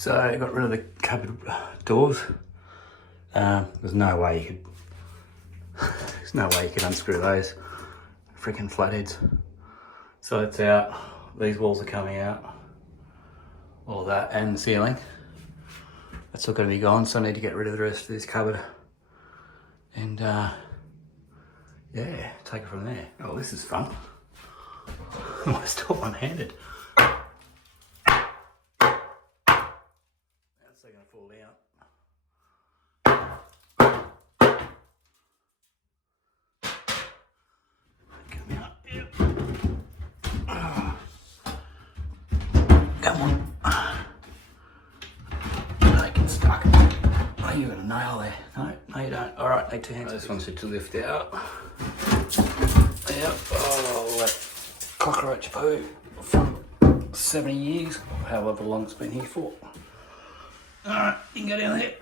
So I got rid of the cupboard doors. There's no way you could unscrew those freaking flatheads. So it's out. These walls are coming out. All that and the ceiling. That's all going to be gone. So I need to get rid of the rest of this cupboard. And yeah, take it from there. Oh, this is fun. I'm still one-handed. That's going to fall down. Come out. Yep. Come on. I get stuck. Oh, you got a nail there. No, you don't. All right, need two hands. This one's to lift out. Yep. Oh, that cockroach poo from 70 years, however long it's been here for. Alright, you can go down there.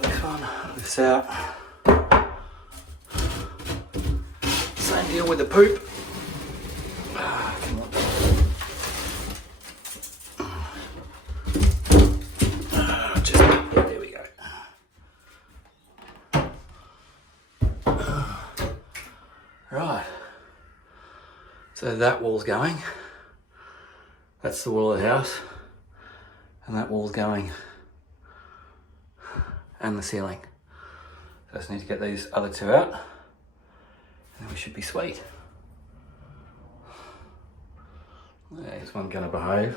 This one, this out. Same deal with the poop. Come on. There we go. Right. So that wall's going. That's the wall of the house. And that wall's going. And the ceiling. So I just need to get these other two out. And then we should be sweet. There's one gonna behave.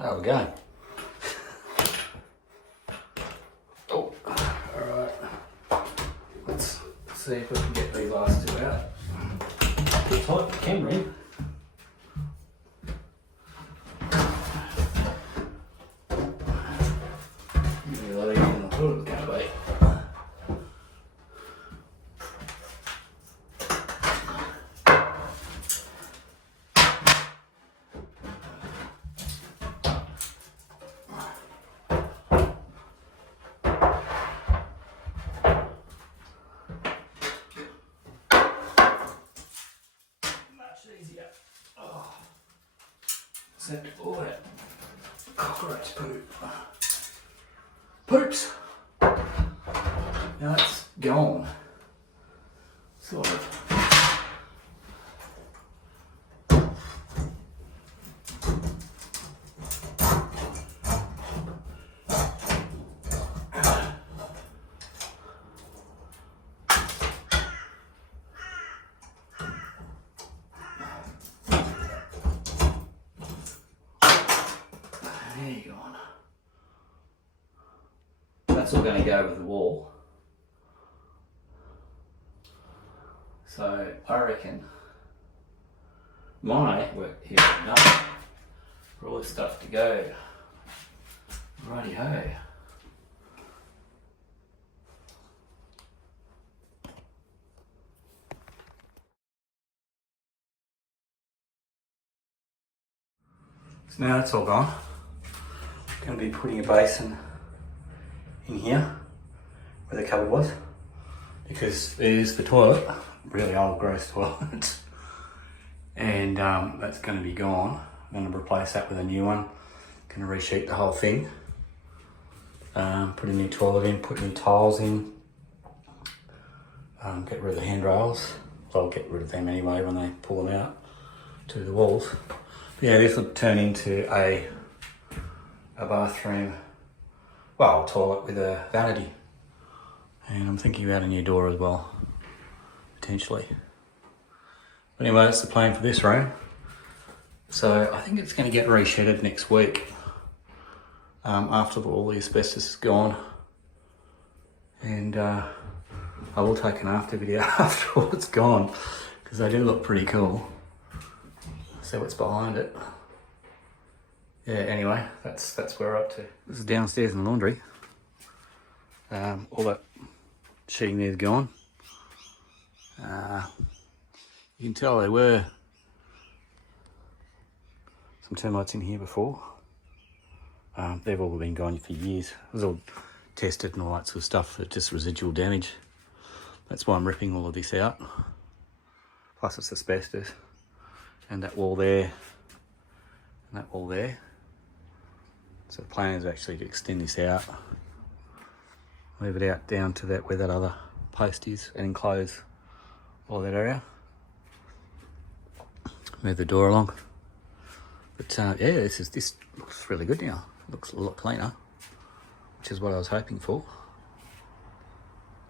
There we go. Oh, alright. Let's see if we can get these last two out. It's hot, the camera in. Maybe a lot easier than I thought it was going to be. Easier. Oh. Except all that cockroach poop. Poops! Now that's gone. Sort of. There you go. That's all going to go with the wall. So I reckon my work here is enough for all this stuff to go. Righty ho. So now that's all gone. Going to be putting a basin in here where the cupboard was, because there's the toilet, really old gross toilet, and that's going to be gone. I'm going to replace that with a new one. Going to resheet the whole thing, put a new toilet in, put new tiles in, get rid of the handrails. So I'll get rid of them anyway when they pull them out to the walls. But yeah, this will turn into a bathroom, well, toilet with a vanity. And I'm thinking about a new door as well, potentially. But anyway, that's the plan for this room. So I think it's going to get reshedded next week, after all the asbestos is gone. And I will take an after video after all it's gone, because they do look pretty cool. See what's behind it. Yeah, anyway, that's where we're up to. This is downstairs in the laundry. All that sheeting there's gone. You can tell there were some termites in here before. They've all been gone for years. It was all tested and all that sort of stuff for just residual damage. That's why I'm ripping all of this out. Plus it's asbestos. And that wall there, and that wall there. So the plan is actually to extend this out, move it out down to that where that other post is, and enclose all that area. Move the door along. But yeah, this looks really good now. It looks a lot cleaner, which is what I was hoping for.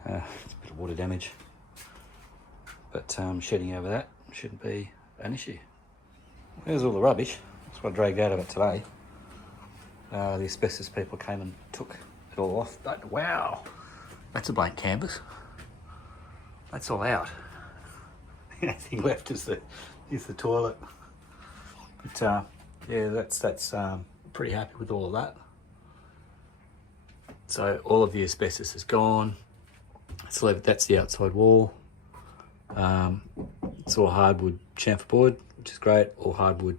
It's a bit of water damage, but shedding over that shouldn't be an issue. There's all the rubbish. That's what I dragged out of it today. The asbestos people came and took it all off. But wow, that's a blank canvas. That's all out. The only thing left is the toilet. But yeah, that's pretty happy with all of that. So all of the asbestos is gone. So that's the outside wall. It's all hardwood chamfer board, which is great. All hardwood.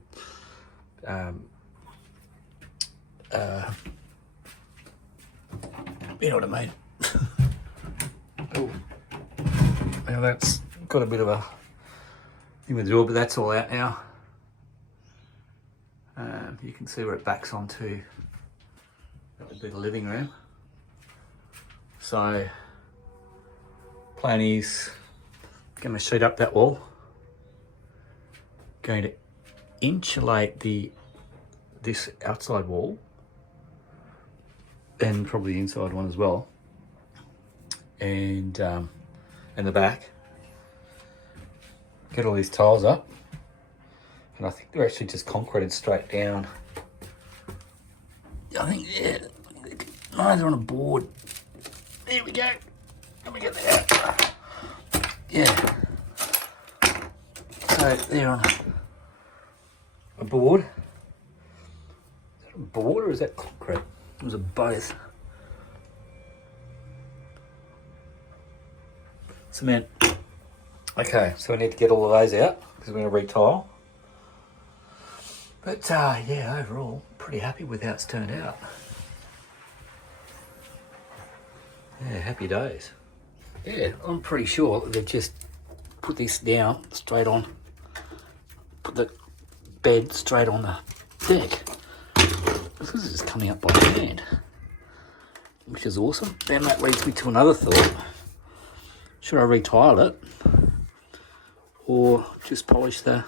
You know what I mean? Oh, now that's got a bit of a thing with the door, but that's all out now. You can see where it backs onto. That would be the living room. So, plan is going to sheet up that wall. Going to insulate this outside wall, and probably the inside one as well, and the back. Get all these tiles up, and I think they're actually just concreted straight down. I think, yeah, no, they're on a board. There we go. Let me get that out. Yeah. So they're on a board. Is that a board or is that concrete? It was a both. Cement. Okay, so we need to get all of those out because we're going to retile. But yeah, overall, pretty happy with how it's turned out. Yeah, happy days. Yeah, I'm pretty sure they've just put this down straight on, put the bed straight on the deck. This is just coming up by hand, which is awesome. Then that leads me to another thought. Should I retile it or just polish the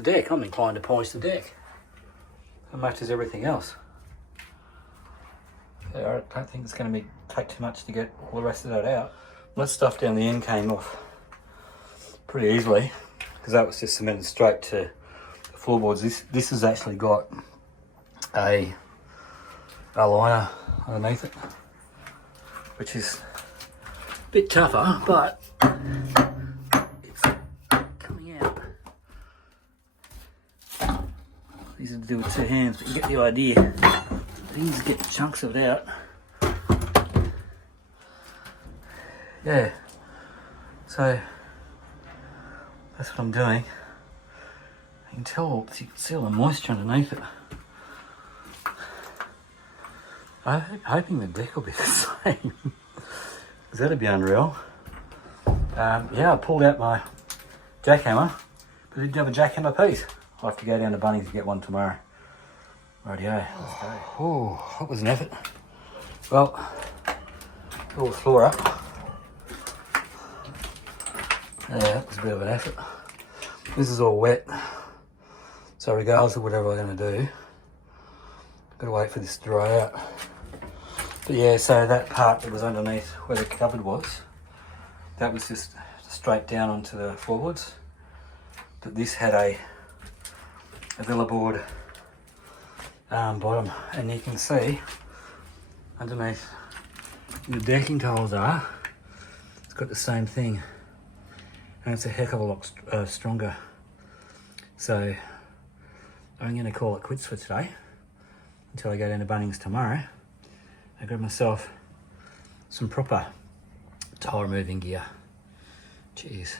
deck? I'm inclined to polish the deck. It matches everything else. Yeah, I don't think it's going to take too much to get all the rest of that out. That stuff down the end came off pretty easily because that was just cemented straight to the floorboards. This has actually got a liner underneath it, which is a bit tougher, but it's coming out. Easy to do with two hands, but you get the idea. These get chunks of it out. Yeah, so that's what I'm doing. You can tell, you can see all the moisture underneath it. I'm hoping the deck will be the same, because that'd be unreal. Yeah, I pulled out my jackhammer, but I didn't have a jackhammer piece. I'll have to go down to Bunnings and get one tomorrow. Rightio, let's go. Oh, that was an effort. Well, got all the floor up. Yeah, that was a bit of an effort. This is all wet, so regardless of whatever I'm going to do, I've got to wait for this to dry out. But yeah, so that part that was underneath where the cupboard was, that was just straight down onto the floorboards. But this had a villa board bottom, and you can see underneath the decking tiles it's got the same thing, and it's a heck of a lot stronger. So I'm going to call it quits for today until I go down to Bunnings tomorrow. I grab myself some proper tile removing gear. Cheers.